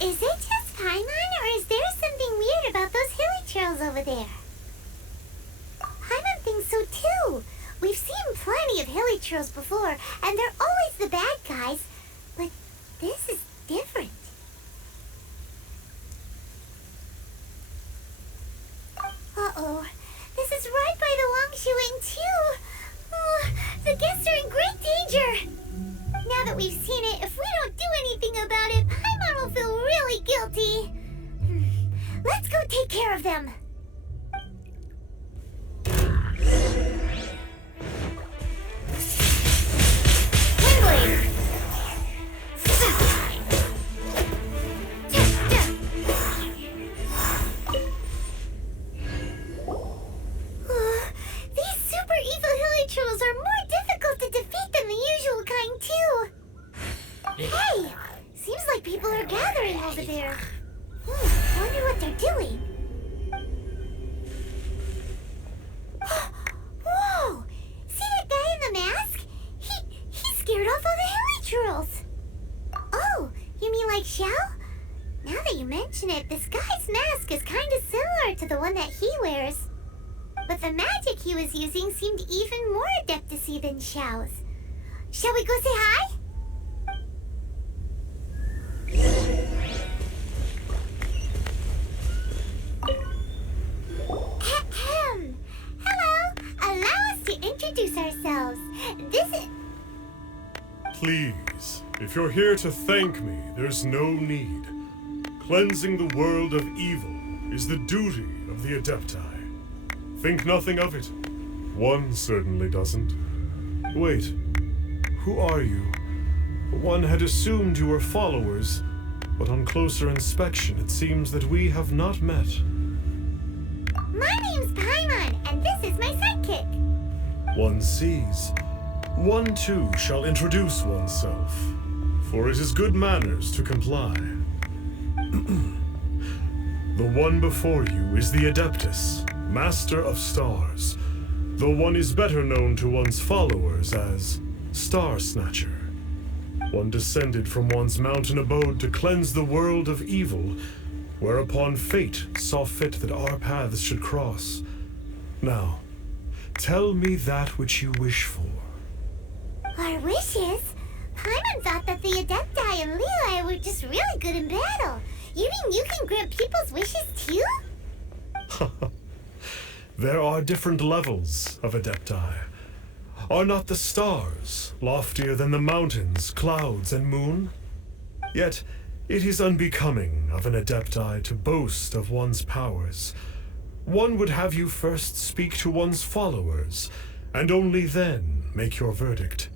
Is it just Paimon, or is there something weird about those hilly trails over there? Paimon thinks so too. We've seen plenty of hilly trails before, and they're always the bad guys, but this is different. Uh-oh. This is right by the Wangshuin too. Oh, the guests are in great danger. Now that we've seen it, if we don't do anything about it, Paimon will feel really guilty. Let's go take care of them. This guy's mask is kind of similar to the one that he wears. But the magic he was using seemed even more Adeptus-y than Xiao's. Shall we go say hi? Hello! Allow us to introduce ourselves. This is... Please, if you're here to thank me, there's no need. Cleansing the world of evil is the duty of the Adepti. Think nothing of it. One certainly doesn't. Wait, who are you? One had assumed you were followers, but on closer inspection it seems that we have not met. My name's Paimon, and this is my sidekick. One sees. One too shall introduce oneself, for it is good manners to comply. The one before you is the Adeptus, Master of Stars, though one is better known to one's followers as Star Snatcher. One descended from one's mountain abode to cleanse the world of evil, whereupon fate saw fit that our paths should cross. Now, tell me that which you wish for. Our wishes? Paimon thought that the Adepti and Leeli were just really good in battle. You mean you can grant people's wishes too? There are different levels of Adepti. Are not the stars loftier than the mountains, clouds, and moon? Yet, it is unbecoming of an Adepti to boast of one's powers. One would have you first speak to one's followers, and only then make your verdict.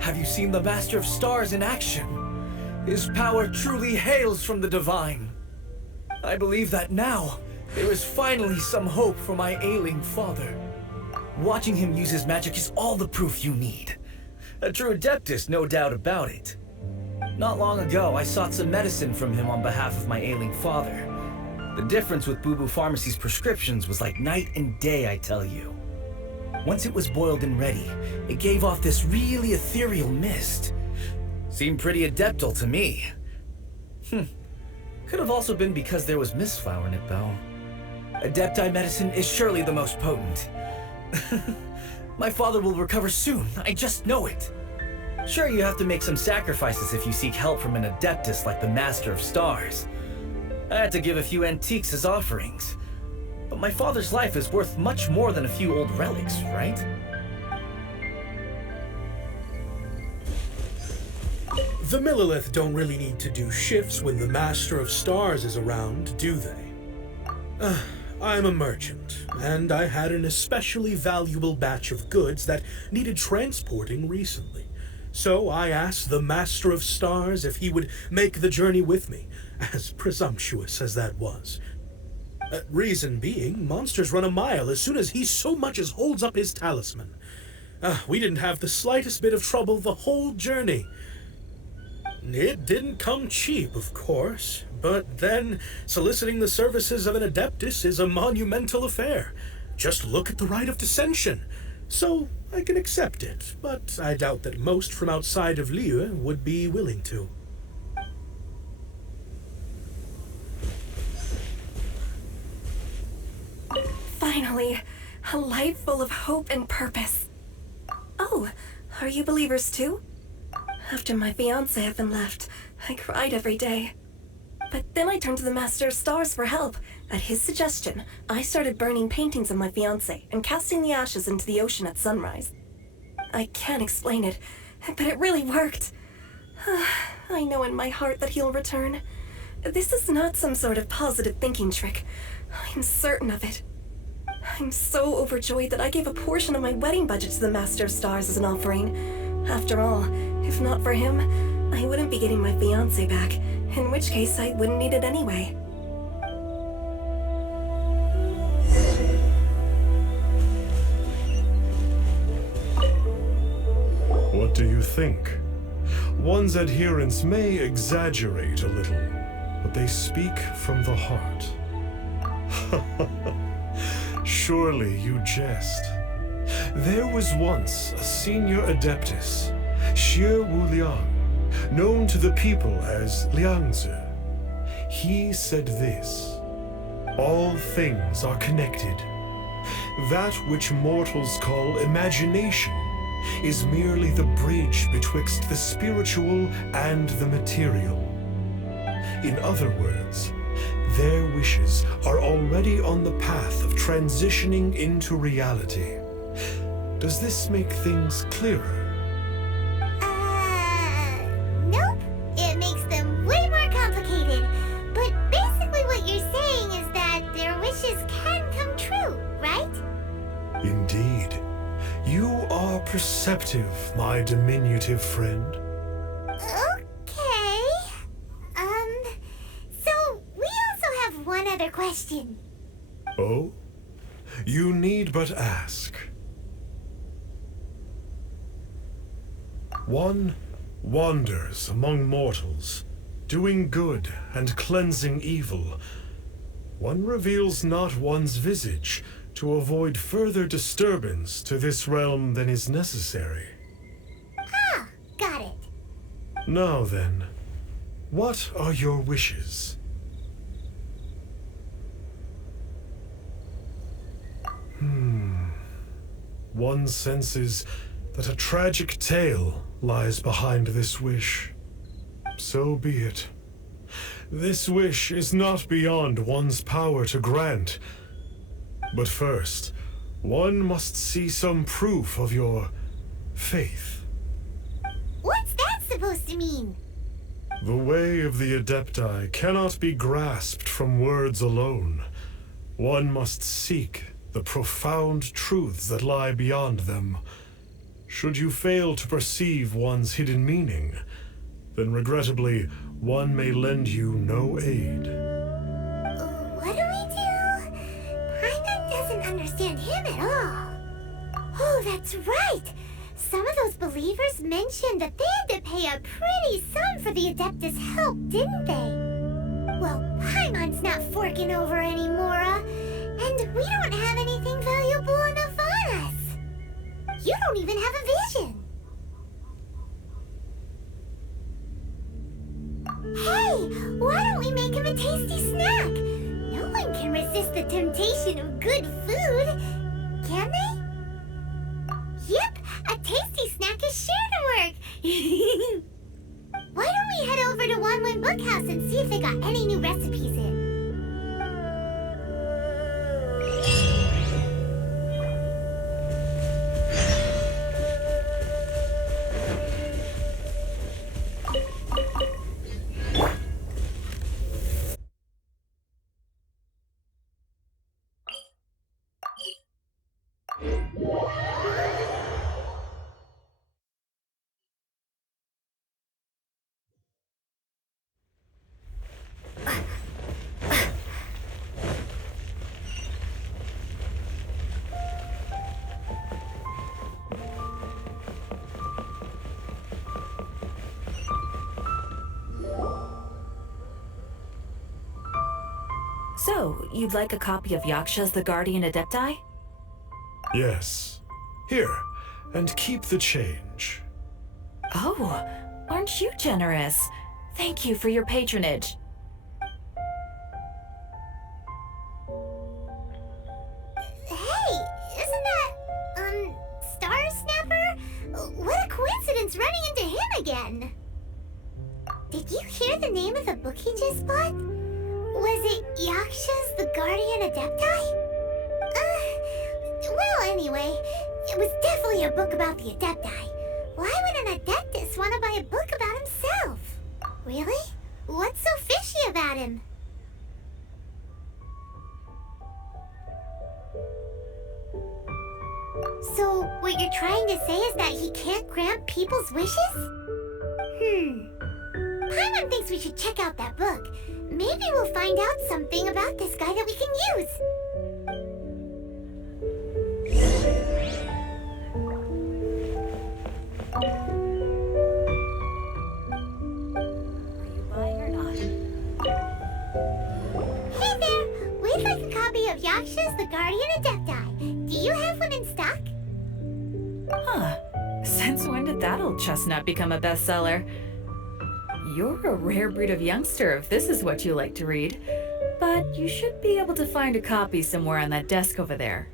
Have you seen the Master of Stars in action? His power truly hails from the divine. I believe that now, there is finally some hope for my ailing father. Watching him use his magic is all the proof you need. A true Adeptus, no doubt about it. Not long ago, I sought some medicine from him on behalf of my ailing father. The difference with Boo Boo Pharmacy's prescriptions was like night and day, I tell you. Once it was boiled and ready, it gave off this really ethereal mist. Seemed pretty adeptal to me. Could have also been because there was mistflower in it, though. Adepti medicine is surely the most potent. My father will recover soon, I just know it. Sure, you have to make some sacrifices if you seek help from an Adeptus like the Master of Stars. I had to give a few antiques as offerings. But my father's life is worth much more than a few old relics, right? The Millilith don't really need to do shifts when the Master of Stars is around, do they? I'm a merchant, and I had an especially valuable batch of goods that needed transporting recently. So I asked the Master of Stars if he would make the journey with me, as presumptuous as that was. Reason being, monsters run a mile as soon as he so much as holds up his talisman. We didn't have the slightest bit of trouble the whole journey. It didn't come cheap, of course, but then soliciting the services of an Adeptus is a monumental affair. Just look at the Rite of Dissension. So I can accept it, but I doubt that most from outside of Liyue would be willing to. Finally, a life full of hope and purpose. Oh, are you believers too? After my fiancé had been left, I cried every day. But then I turned to the Master of Stars for help. At his suggestion, I started burning paintings of my fiancé and casting the ashes into the ocean at sunrise. I can't explain it, but it really worked. I know in my heart that he'll return. This is not some sort of positive thinking trick. I'm certain of it. I'm so overjoyed that I gave a portion of my wedding budget to the Master of Stars as an offering. After all, if not for him, I wouldn't be getting my fiancé back, in which case I wouldn't need it anyway. What do you think? One's adherents may exaggerate a little, but they speak from the heart. Surely you jest. There was once a senior Adeptus, Xie Wuliang, known to the people as Liangzi. He said this: all things are connected. That which mortals call imagination is merely the bridge betwixt the spiritual and the material. In other words, their wishes are already on the path of transitioning into reality. Does this make things clearer? Nope. It makes them way more complicated. But basically what you're saying is that their wishes can come true, right? Indeed. You are perceptive, my diminutive friend. Okay. So we also have one other question. Oh? You need but ask. One wanders among mortals, doing good and cleansing evil. One reveals not one's visage to avoid further disturbance to this realm than is necessary. Ah, got it. Now then, what are your wishes? One senses that a tragic tale lies behind this wish. So be it. This wish is not beyond one's power to grant. But first, one must see some proof of your faith. What's that supposed to mean? The way of the Adepti cannot be grasped from words alone. One must seek the profound truths that lie beyond them. Should you fail to perceive one's hidden meaning, then regrettably, one may lend you no aid. What do we do? Paimon doesn't understand him at all. Oh, that's right! Some of those believers mentioned that they had to pay a pretty sum for the Adeptus' help, didn't they? Well, Paimon's not forking over anymore, and we don't have anything valuable enough on us. You don't even have a vision. Hey, why don't we make him a tasty snack? No one can resist the temptation of good food, can they? Yep, a tasty snack is sure to work. Why don't we head over to Wanwen Bookhouse and see if they got any new recipes in? So, you'd like a copy of Yakshas the Guardian Adepti? Yes. Here, and keep the change. Oh, aren't you generous? Thank you for your patronage. Hey, isn't that, Star Snapper? What a coincidence running into him again. Did you hear the name of the book he just bought? Was it Yakshas the Guardian Adepti? Well, anyway, it was definitely a book about the Adepti. Why would an Adeptus want to buy a book about himself? Really? What's so fishy about him? So, what you're trying to say is that he can't grant people's wishes? Paimon thinks we should check out that book. Maybe we'll find out something about this guy that we can use. Are you buying or not? Hey there! We'd like a copy of Yakshas the Guardian Adepti. Do you have one in stock? Huh. Since when did that old chestnut become a bestseller? You're a rare breed of youngster if this is what you like to read. But you should be able to find a copy somewhere on that desk over there.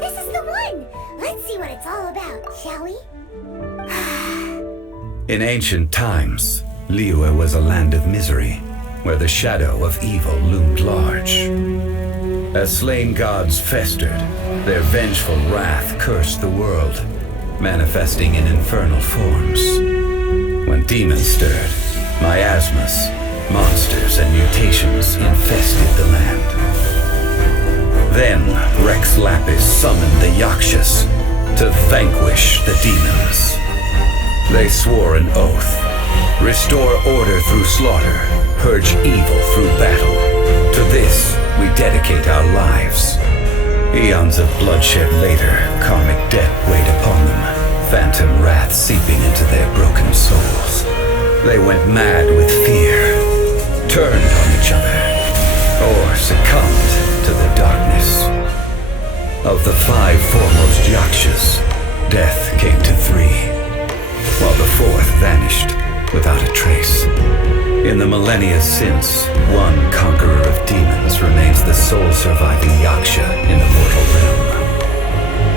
This is the one! Let's see what it's all about, shall we? In ancient times, Liyue was a land of misery, where the shadow of evil loomed large. As slain gods festered, their vengeful wrath cursed the world, manifesting in infernal forms. When demons stirred, miasmas, monsters, and mutations infested the land. Then Rex Lapis summoned the Yakshas to vanquish the demons. They swore an oath: restore order through slaughter, purge evil through battle. To this, we dedicate our lives. Eons of bloodshed later, karmic debt weighed upon them, phantom wrath seeping into their broken souls. They went mad with fear, turned on each other, or succumbed to the darkness. Of the 5 foremost Yakshas, death came to 3, while the 4th vanished without a trace. In the millennia since, one conqueror of demons remains the sole surviving Yaksha in the mortal realm.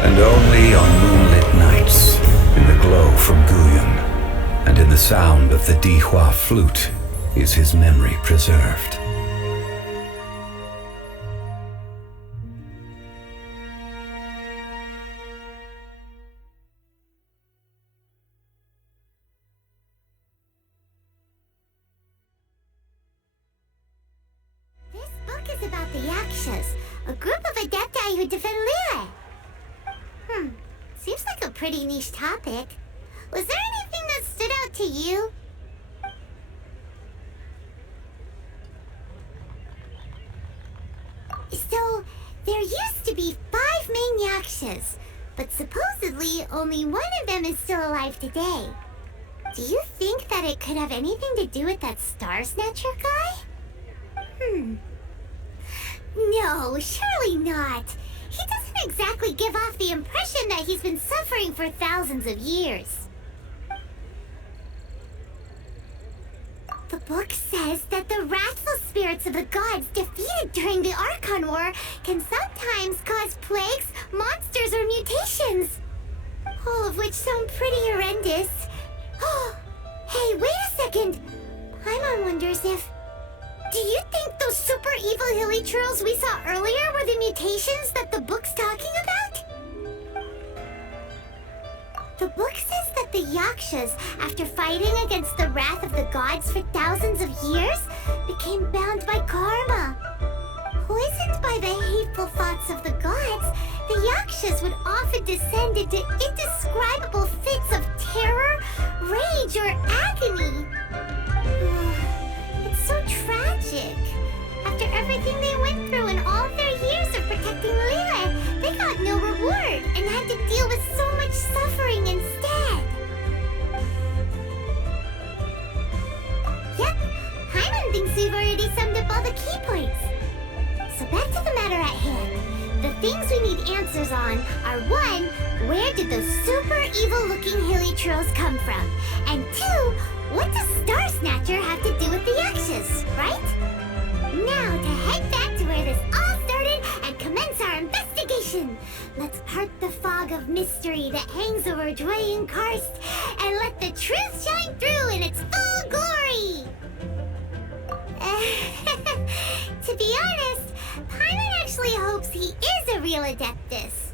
And only on moonlit nights, in the glow from Guyon, and in the sound of the Dihua flute, is his memory preserved. This book is about the Yakshas, a group of Adepti who defend Librairie. Seems like a pretty niche topic. Was there anything that stood out to you? So, there used to be 5 main Yakshas, but supposedly only one of them is still alive today. Do you think that it could have anything to do with that Star Snatcher guy? No, surely not. He doesn't exactly give off the impression that he's been suffering for thousands of years. The book says that the wrathful spirits of the gods defeated during the Archon War can sometimes cause plagues, monsters, or mutations. All of which sound pretty horrendous. Oh, hey, wait a second. Paimon wonders if... Do you think those super evil hilly churls we saw earlier were the mutations that the book's talking about? The book says that the Yakshas, after fighting against the wrath of the gods for thousands of years, became bound by karma. Poisoned by the hateful thoughts of the gods, the Yakshas would often descend into indescribable fits of terror, rage, or agony. It's so tragic. After everything they went through and all their years of protecting Lila, they got no reward and had to deal with so much suffering instead. Yep, Paimon thinks we've already summed up all the key points. So back to the matter at hand. The things we need answers on are 1, where did those super evil-looking hilly trolls come from? And 2, what does Star Snatcher have to do with the Yakshas, right? Now to head back to where this all started and commence our investigation. Let's part the fog of mystery that hangs over Dwayne Karst and let the truth shine through in its full glory. To be honest, Paimon actually hopes he is a real Adeptus.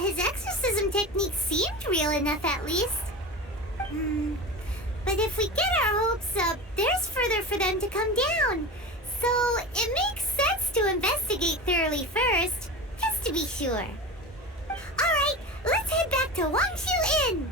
His exorcism technique seemed real enough at least. But if we get our hopes up, there's further for them to come down. So it makes sense to investigate thoroughly first, just to be sure. Alright, let's head back to Wangshu Inn!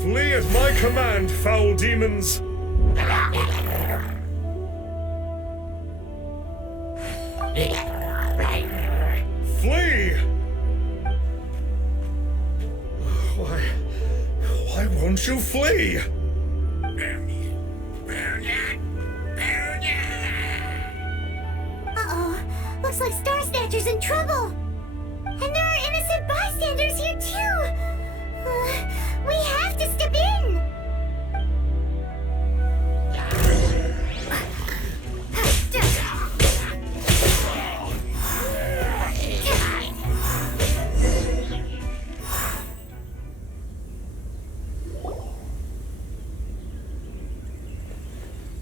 Flee at my command, foul demons! Flee! Why won't you flee? Uh-oh, looks like Star Snatcher's in trouble. And there are innocent bystanders here too. We have to step in!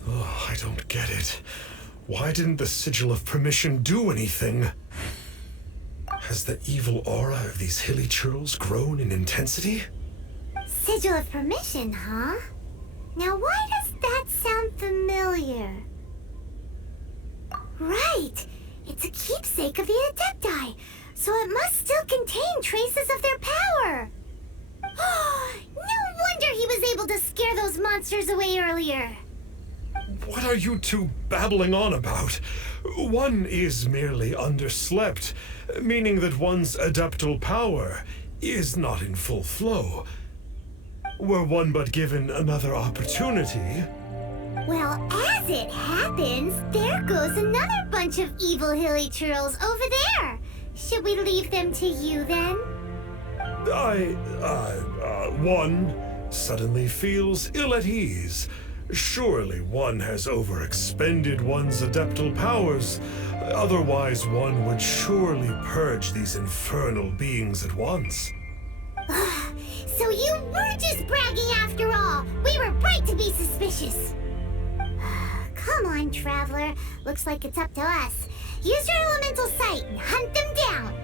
Oh, I don't get it. Why didn't the Sigil of Permission do anything? Has the evil aura of these hilly churls grown in intensity? Sigil of Permission, huh? Now why does that sound familiar? Right! It's a keepsake of the Adepti, so it must still contain traces of their power! No wonder he was able to scare those monsters away earlier! What are you two babbling on about? One is merely underslept, meaning that one's adeptal power is not in full flow. Were one but given another opportunity... Well, as it happens, there goes another bunch of evil hilly churls over there. Should we leave them to you then? One suddenly feels ill at ease. Surely one has overexpended one's adeptal powers. Otherwise, one would surely purge these infernal beings at once. So you were just bragging after all! We were right to be suspicious! Come on, Traveler. Looks like it's up to us. Use your elemental sight and hunt them down!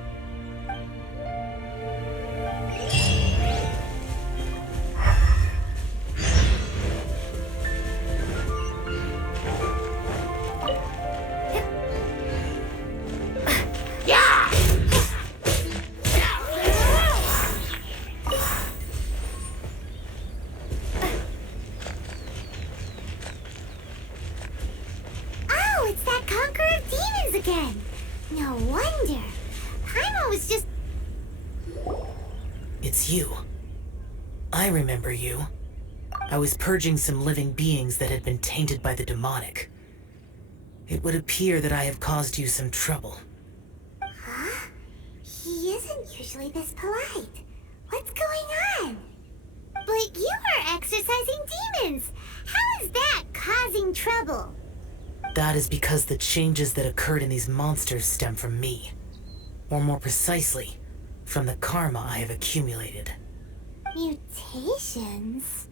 It's you. I remember you. I was purging some living beings that had been tainted by the demonic. It would appear that I have caused you some trouble. Huh? He isn't usually this polite. What's going on? But you are exorcising demons! How is that causing trouble? That is because the changes that occurred in these monsters stem from me. Or more precisely, from the karma I have accumulated. Mutations?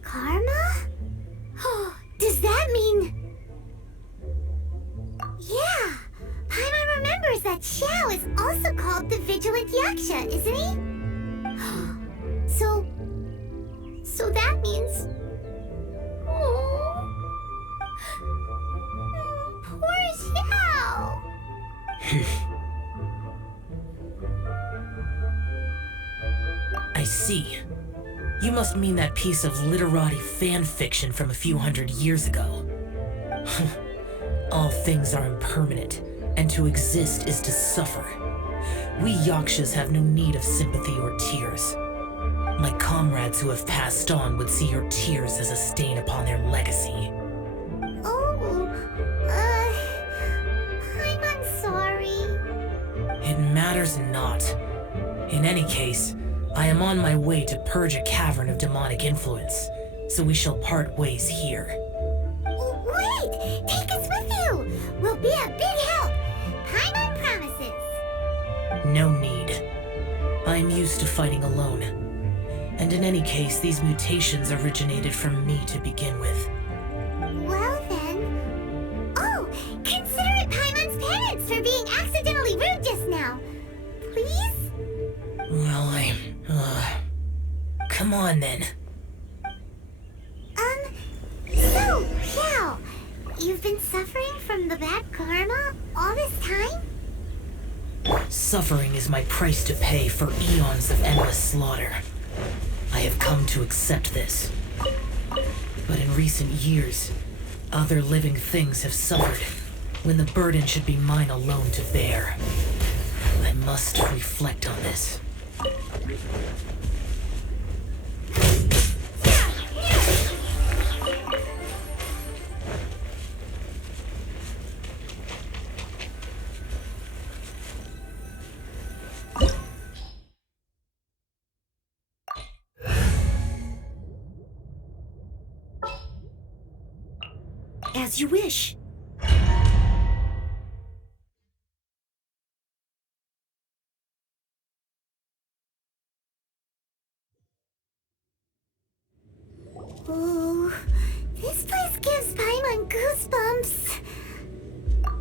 Karma? Does that mean... Yeah! Paimon remembers that Xiao is also called the Vigilant Yaksha, isn't he? So that means... Oh... Poor Xiao! I see. You must mean that piece of literati fan fiction from a few hundred years ago. All things are impermanent, and to exist is to suffer. We Yakshas have no need of sympathy or tears. My comrades who have passed on would see your tears as a stain upon their legacy. Oh, I'm sorry. It matters not. In any case, I am on my way to purge a cavern of demonic influence, so we shall part ways here. Wait! Take us with you! We'll be a big help! Paimon promises! No need. I am used to fighting alone. And in any case, these mutations originated from me to begin with. Well then... Oh! Consider it Paimon's penance for being accidentally rude just now! Please? Well, come on then. So, Xiao, you've been suffering from the bad karma all this time? Suffering is my price to pay for eons of endless slaughter. I have come to accept this. But in recent years, other living things have suffered when the burden should be mine alone to bear. I must reflect on this. As you wish. Oh, this place gives Paimon goosebumps.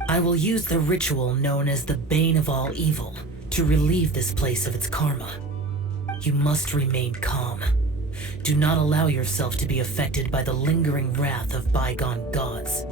I will use the ritual known as the Bane of All Evil to relieve this place of its karma. You must remain calm. Do not allow yourself to be affected by the lingering wrath of bygone gods.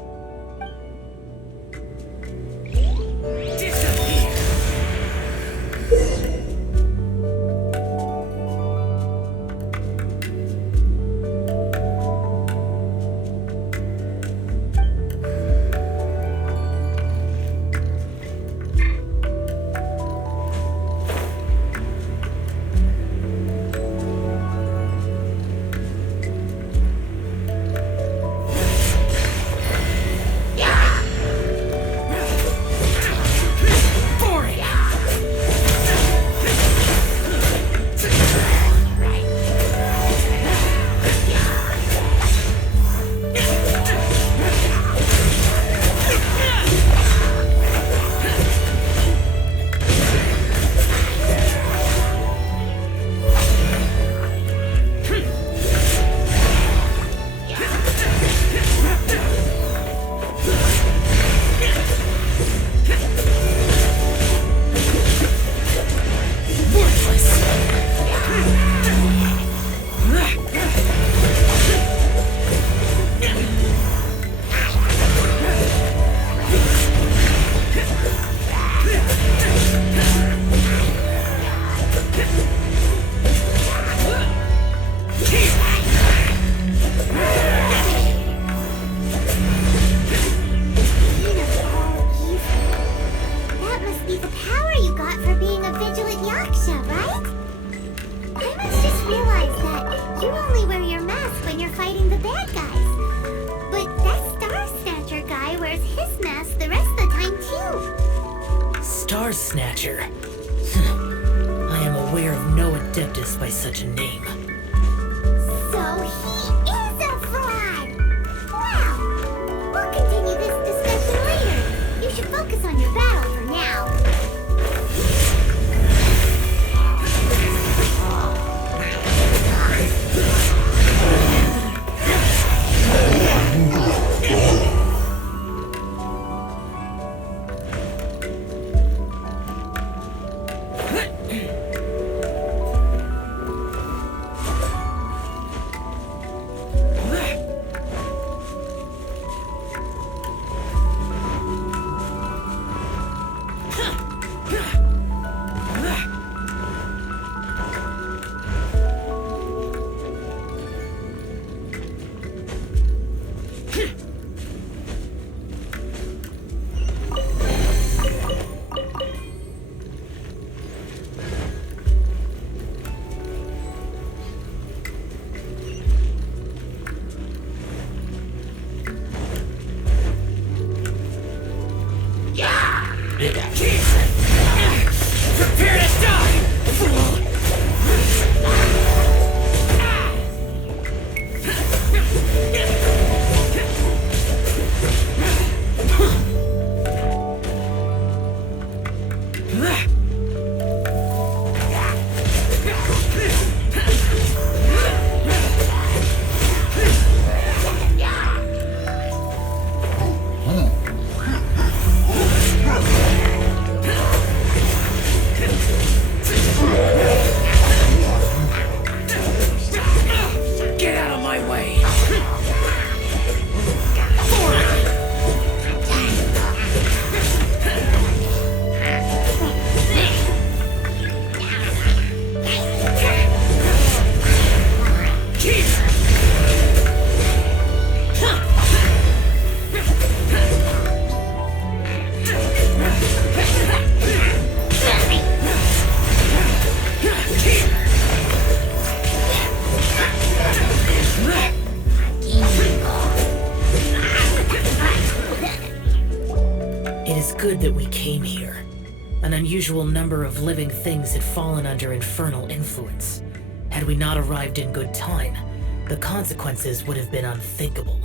Snatcher. I am aware of no Adeptus by such a name. So he is a fraud! Wow! We'll continue this discussion later. You should focus on your battle for now. Prepare to die! Get out of my way! It is good that we came here. An unusual number of living things had fallen under infernal influence. Had we not arrived in good time, the consequences would have been unthinkable.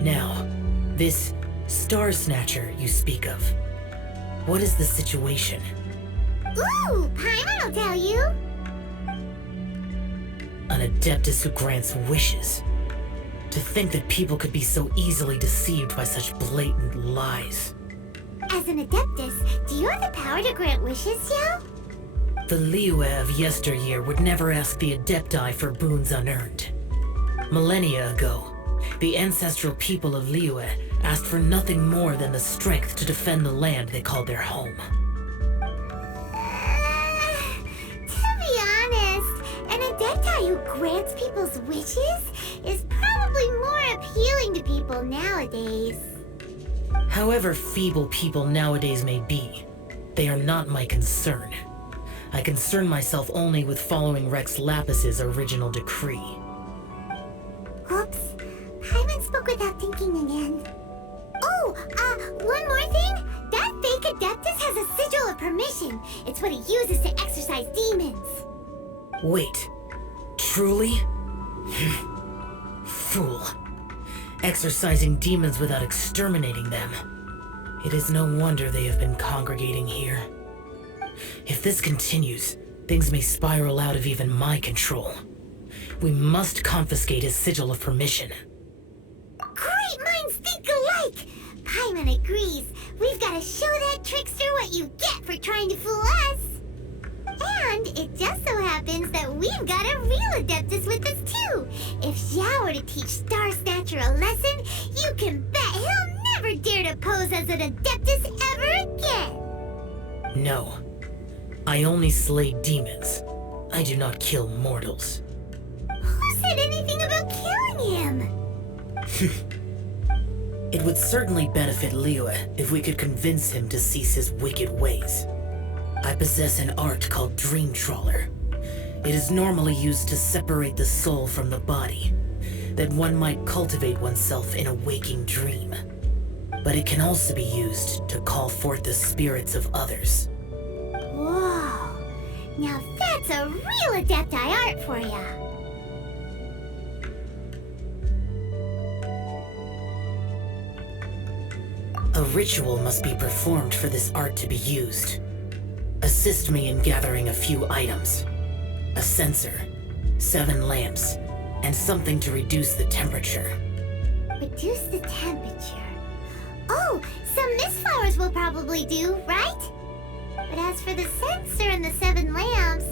Now, this Star Snatcher you speak of, what is the situation? Ooh, Paimon will tell you. An Adeptus who grants wishes. To think that people could be so easily deceived by such blatant lies. As an Adeptus, do you have the power to grant wishes, Xiao? The Liyue of yesteryear would never ask the Adepti for boons unearned. Millennia ago, the ancestral people of Liyue asked for nothing more than the strength to defend the land they called their home. To be honest, an Adepti who grants people's wishes is probably more appealing to people nowadays. However feeble people nowadays may be, they are not my concern. I concern myself only with following Rex Lapis's original decree. Oops. Paimon spoke without thinking again. Oh, one more thing. That fake Adeptus has a sigil of permission. It's what he uses to exorcise demons. Wait, truly? Fool. Exorcising demons without exterminating them. It is no wonder they have been congregating here. If this continues, things may spiral out of even my control. We must confiscate his sigil of permission. Great minds think alike! Paimon agrees. We've got to show that trickster what you get for trying to fool us. And it just so happens that we've got a real Adeptus with us too. If Xiao were to teach Star Snatcher a lesson, you can bet he'll never dare to pose as an Adeptus ever again. No. I only slay demons. I do not kill mortals. Who said anything about killing him? It would certainly benefit Liyue if we could convince him to cease his wicked ways. I possess an art called Dream Trawler. It is normally used to separate the soul from the body, that one might cultivate oneself in a waking dream. But it can also be used to call forth the spirits of others. Now that's a real Adepti art for ya. A ritual must be performed for this art to be used. Assist me in gathering a few items. A censer, 7 lamps, and something to reduce the temperature. Reduce the temperature. Oh, some mist flowers will probably do, right? But as for the censer and the 7 lamps...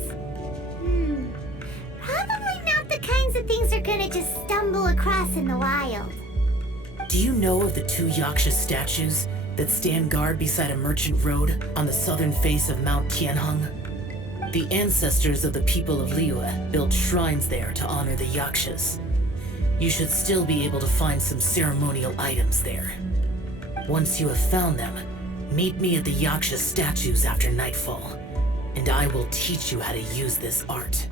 probably not the kinds of things they're gonna just stumble across in the wild. Do you know of the 2 Yaksha statues that stand guard beside a merchant road on the southern face of Mount Tianheng? The ancestors of the people of Liyue built shrines there to honor the Yakshas. You should still be able to find some ceremonial items there. Once you have found them, meet me at the Yaksha statues after nightfall, and I will teach you how to use this art.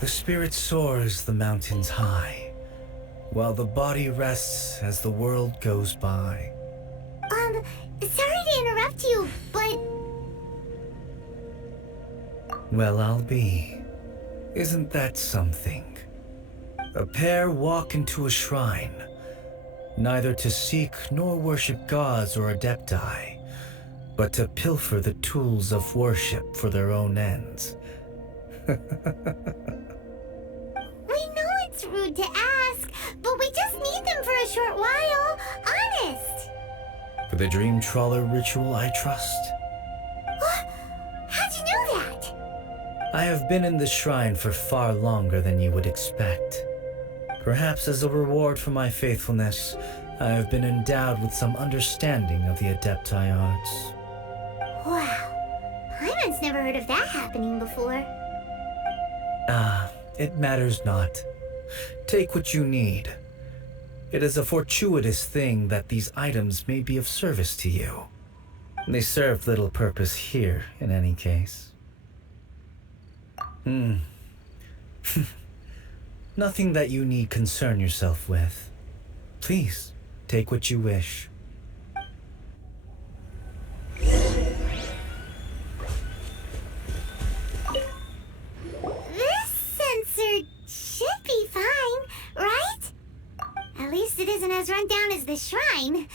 The spirit soars the mountains high, while the body rests as the world goes by. Sorry to interrupt you, but... Well, I'll be. Isn't that something? A pair walk into a shrine, neither to seek nor worship gods or adepti, but to pilfer the tools of worship for their own ends. We know it's rude to ask, but we just need them for a short while. Honest. For the dream trawler ritual, I trust. How'd you know that? I have been in the shrine for far longer than you would expect. Perhaps as a reward for my faithfulness, I have been endowed with some understanding of the Adepti arts. Wow. Paimon's never heard of that happening before. It matters not. Take what you need. It is a fortuitous thing that these items may be of service to you. They serve little purpose here, in any case. Nothing that you need concern yourself with. Please, take what you wish. Should be fine, right? At least it isn't as run down as the shrine.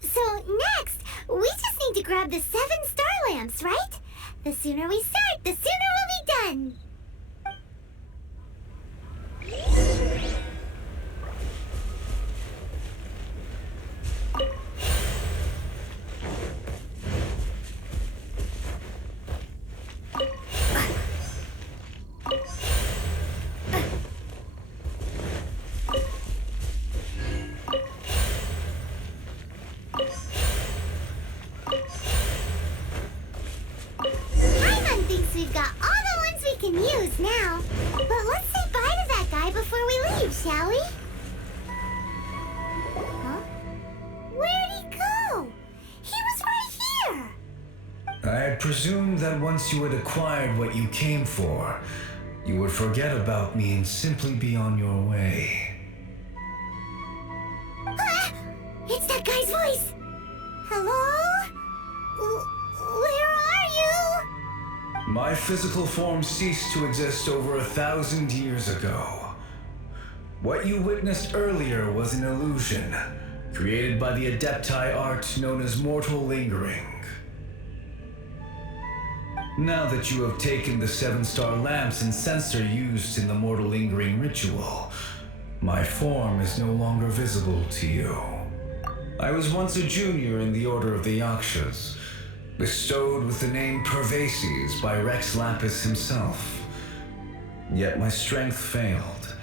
So next, we just need to grab the 7 star lamps, right? The sooner we start, the sooner we'll be done. We've got all the ones we can use now. But let's say bye to that guy before we leave, shall we? Huh? Where'd he go? He was right here! I had presumed that once you had acquired what you came for, you would forget about me and simply be on your way. It's that guy's voice! Hello? Where are you? My physical form ceased to exist over 1,000 years ago. What you witnessed earlier was an illusion, created by the Adepti art known as mortal lingering. Now that you have taken the 7 star lamps and censer used in the mortal lingering ritual, My form is no longer visible to you. I was once a junior in the Order of the Yakshas, bestowed with the name Pervases by Rex Lapis himself. Yet my strength failed,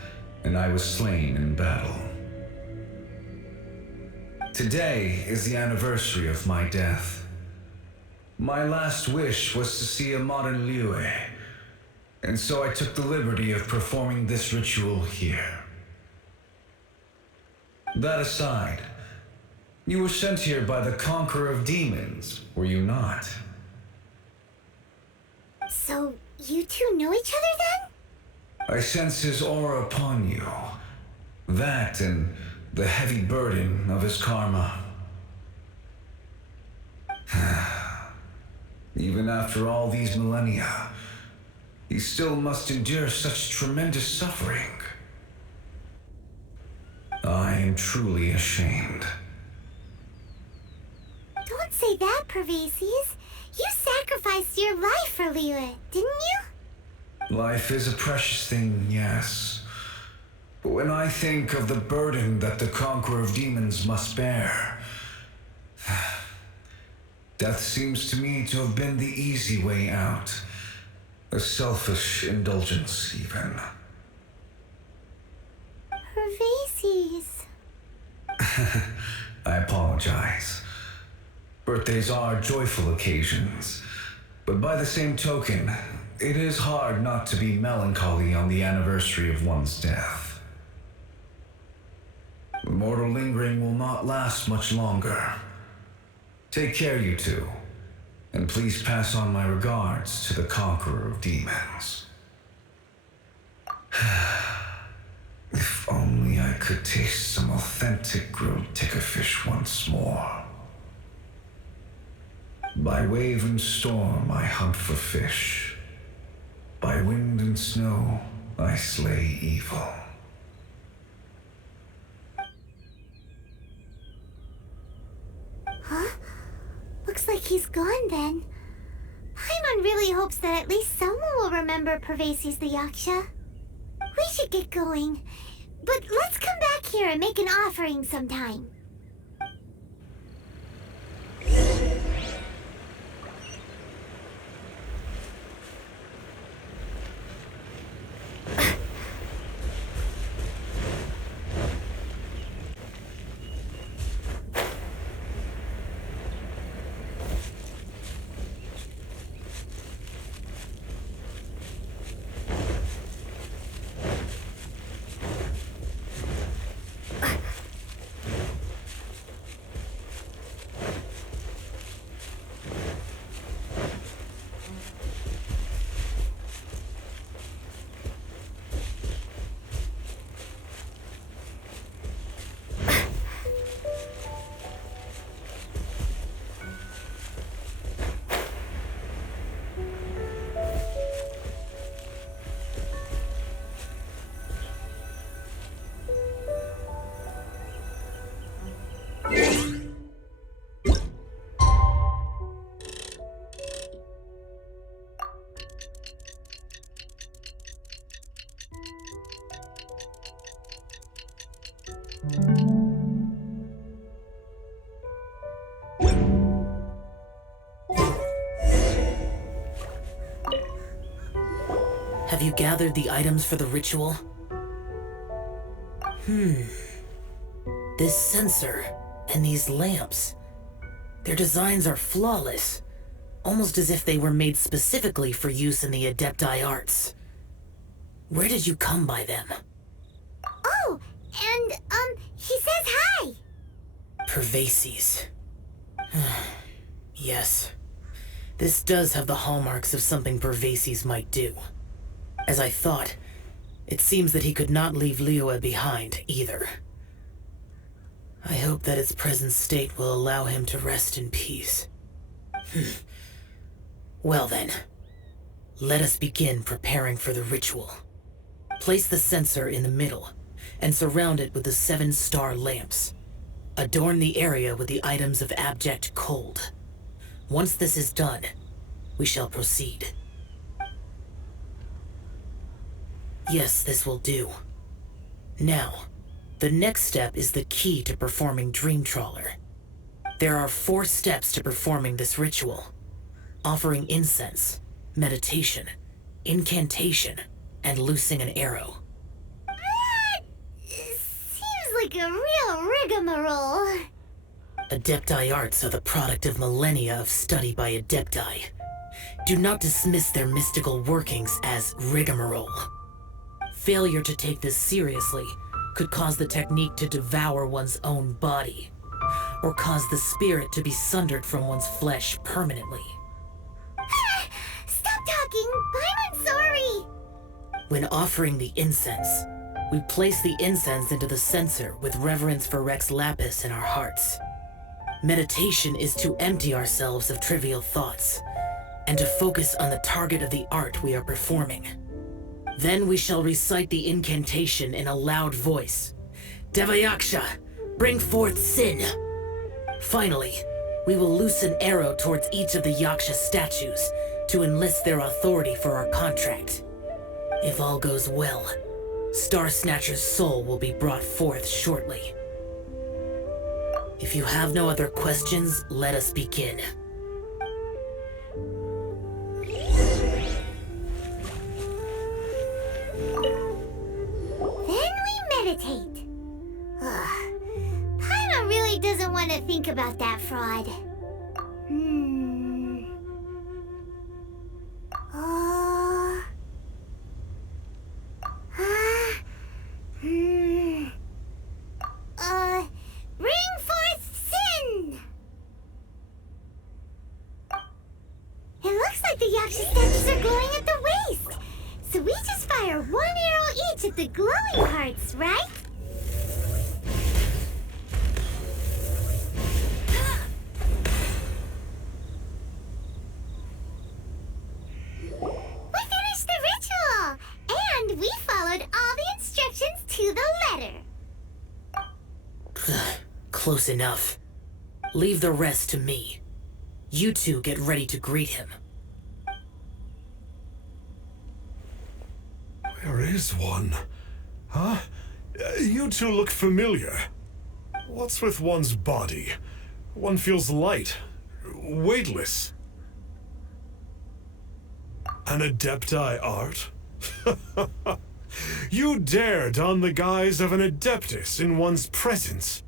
and I was slain in battle. Today is the anniversary of my death. My last wish was to see a modern Liyue, and so I took the liberty of performing this ritual here. That aside, you were sent here by the Conqueror of Demons, were you not? So, you two know each other then? I sense his aura upon you. That and the heavy burden of his karma. Even after all these millennia, he still must endure such tremendous suffering. I am truly ashamed. Don't say that, Pervases. You sacrificed your life for Liyue, didn't you? Life is a precious thing, yes. But when I think of the burden that the Conqueror of Demons must bear, death seems to me to have been the easy way out. A selfish indulgence, even. Pervases. I apologize. Birthdays are joyful occasions, but by the same token, it is hard not to be melancholy on the anniversary of one's death. The mortal lingering will not last much longer. Take care, you two, and please pass on my regards to the Conqueror of Demons. If only I could taste some authentic grilled tickerfish once more. By wave and storm I hunt for fish. By wind and snow I slay evil. Huh? Looks like he's gone then. Paimon really hopes that at least someone will remember Pervases the Yaksha. We should get going, but let's come back here and make an offering sometime. Have you gathered the items for the ritual? This censer and these lamps. Their designs are flawless, almost as if they were made specifically for use in the Adepti arts. Where did you come by them? Oh, and, he says hi! Pervases. Yes. This does have the hallmarks of something Pervases might do. As I thought, it seems that he could not leave Liyue behind, either. I hope that its present state will allow him to rest in peace. Well then, let us begin preparing for the ritual. Place the censer in the middle, and surround it with the 7-star lamps. Adorn the area with the items of abject cold. Once this is done, we shall proceed. Yes, this will do. Now, The next step is the key to performing Dream Trawler. There are 4 steps to performing this ritual: offering incense, meditation, incantation, and loosing an arrow. That seems like a real rigmarole. Adepti arts are the product of millennia of study by Adepti. Do not dismiss their mystical workings as rigmarole. Failure to take this seriously could cause the technique to devour one's own body, or cause the spirit to be sundered from one's flesh permanently. Stop talking! I'm sorry! When offering the incense, we place the incense into the censer with reverence for Rex Lapis in our hearts. Meditation is to empty ourselves of trivial thoughts, and to focus on the target of the art we are performing. Then we shall recite the incantation in a loud voice. Yaksha, bring forth sin! Finally, we will loose an arrow towards each of the Yaksha statues to enlist their authority for our contract. If all goes well, Star Snatcher's soul will be brought forth shortly. If you have no other questions, let us begin. Then we meditate. Paimon really doesn't want to think about that fraud. Bring forth sin! It looks like the Yaksha statues are glowing at the waist. So we just fire 1 arrow each at the glowing parts, right? We finished the ritual! And we followed all the instructions to the letter. Close enough. Leave the rest to me. You two get ready to greet him. Where is one? Huh? You two look familiar. What's with one's body? One feels light, weightless. An Adepti art? You dare don the guise of an Adeptus in one's presence.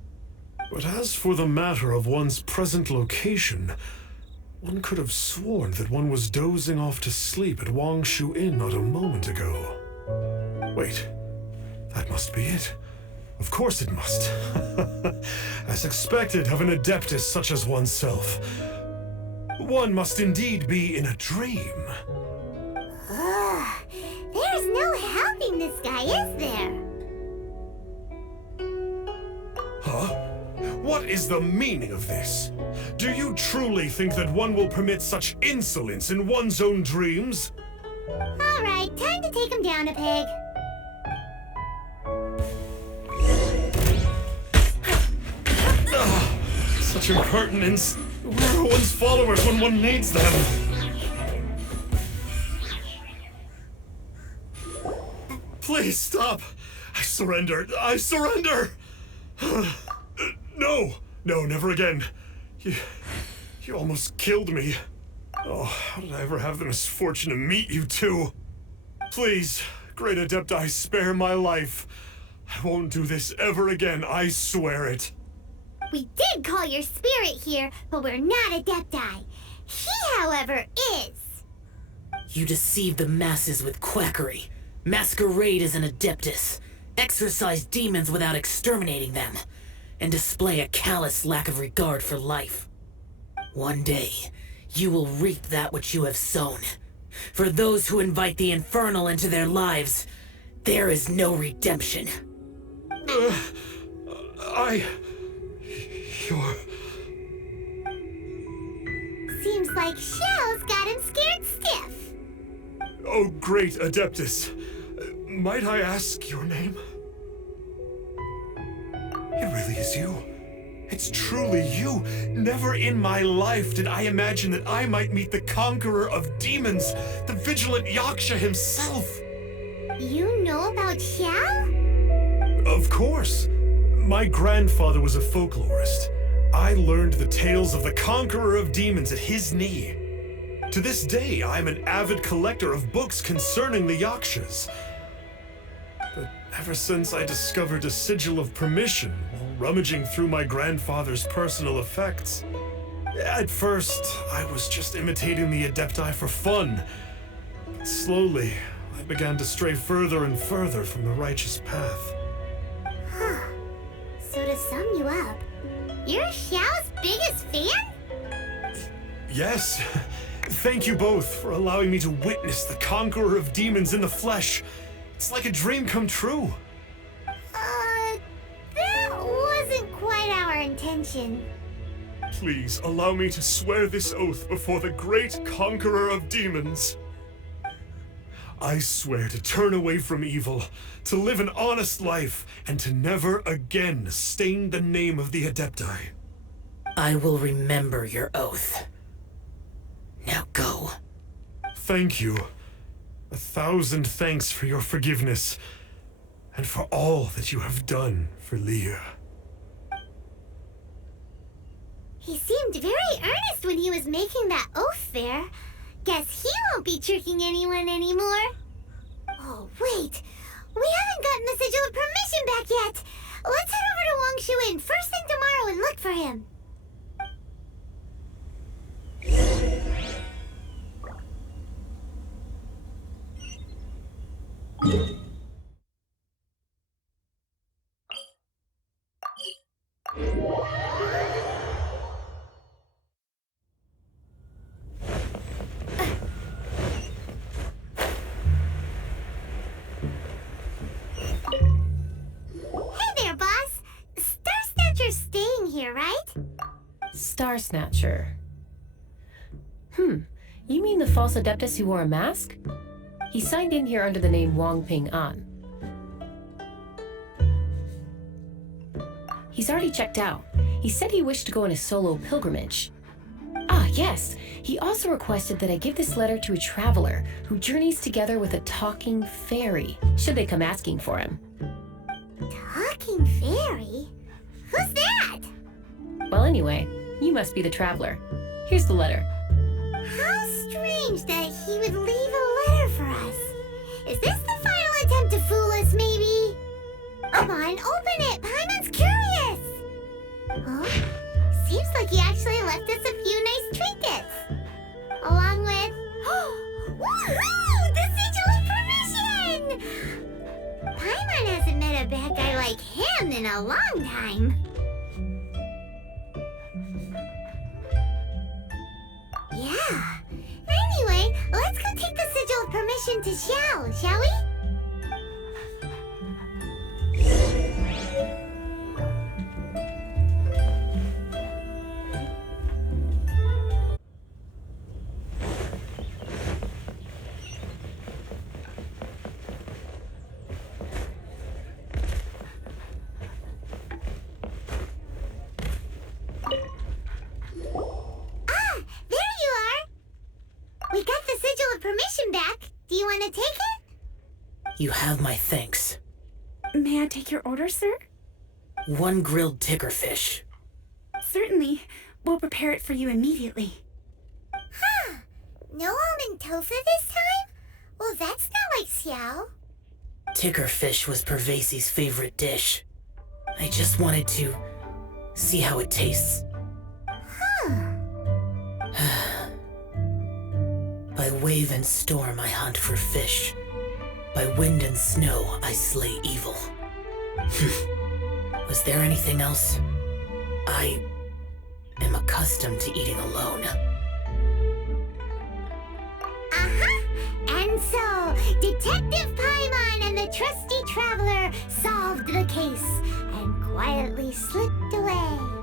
But as for the matter of one's present location, one could have sworn that one was dozing off to sleep at Wangshu Inn not a moment ago. Wait, that must be it. Of course it must. As expected of an Adeptus such as oneself, one must indeed be in a dream. There's no helping this guy, is there? Huh? What is the meaning of this? Do you truly think that one will permit such insolence in one's own dreams? All right, time to take him down a peg. Such impertinence. Where are one's followers when one needs them? Please stop. I surrender. I surrender. No, never again. You almost killed me. Oh, how did I ever have the misfortune to meet you two? Please, great Adepti, spare my life. I won't do this ever again, I swear it. We did call your spirit here, but we're not Adepti. He, however, is. You deceive the masses with quackery, masquerade as an Adeptus, exorcise demons without exterminating them, and display a callous lack of regard for life. One day, you will reap that which you have sown. For those who invite the infernal into their lives, there is no redemption. You're... Seems like Shell's got him scared stiff. Oh, great Adeptus. Might I ask your name? It really is you. It's truly you. Never in my life did I imagine that I might meet the conqueror of demons, the vigilant Yaksha himself. You know about Shell? Of course. My grandfather was a folklorist. I learned the tales of the conqueror of demons at his knee. To this day, I'm an avid collector of books concerning the Yakshas. But ever since I discovered a sigil of permission while rummaging through my grandfather's personal effects, at first, I was just imitating the Adepti for fun. But slowly, I began to stray further and further from the righteous path. Huh. So to sum you up, you're Xiao's biggest fan? Yes. Thank you both for allowing me to witness the conqueror of demons in the flesh. It's like a dream come true. That wasn't quite our intention. Please allow me to swear this oath before the great conqueror of demons. I swear to turn away from evil, to live an honest life, and to never again stain the name of the Adepti. I will remember your oath. Now go. Thank you. 1,000 thanks for your forgiveness, and for all that you have done for Leah. He seemed very earnest when he was making that oath there. Guess he won't be tricking anyone anymore. Oh, wait. We haven't gotten the sigil of permission back yet. Let's head over to Wangshuin first thing tomorrow and look for him. Here, right? Star Snatcher. You mean the false Adeptus who wore a mask? He signed in here under the name Wang Ping An. He's already checked out. He said he wished to go on a solo pilgrimage. Ah, yes. He also requested that I give this letter to a traveler who journeys together with a talking fairy, should they come asking for him. Talking fairy? Who's that? Well, anyway, you must be the traveler. Here's the letter. How strange that he would leave a letter for us. Is this the final attempt to fool us, maybe? Come on, open it. Paimon's curious. Huh? Seems like he actually left us a few nice trinkets. Along with... Woohoo! The sigil of permission! Paimon hasn't met a bad guy like him in a long time. Yeah. Anyway, let's go take the sigil of permission to Xiao, shall we? We got the sigil of permission back. Do you want to take it? You have my thanks. May I take your order, sir? 1 grilled tickerfish. Certainly. We'll prepare it for you immediately. Huh. No almond tofu this time? Well, that's not like Xiao. Tickerfish was Pervasi's favorite dish. I just wanted to see how it tastes. Huh. By wave and storm I hunt for fish. By wind and snow I slay evil. Was there anything else? I am accustomed to eating alone. Uh-huh. And so, Detective Paimon and the trusty traveler solved the case and quietly slipped away.